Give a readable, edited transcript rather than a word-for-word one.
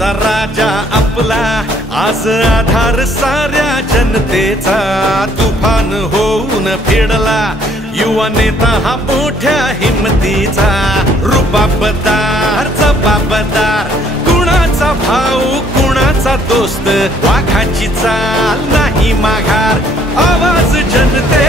युवांचा राजा आपला, आज आधार साऱ्या जनतेचा, तुफान होऊन फेडला युवा नेता हा मोठ्या हिमतीचा, रुबाबदार जबाबदार, कुणाचा भाऊ कुणाचा दोस्त, वाघाची चाल नाही माघार, आवाज जनते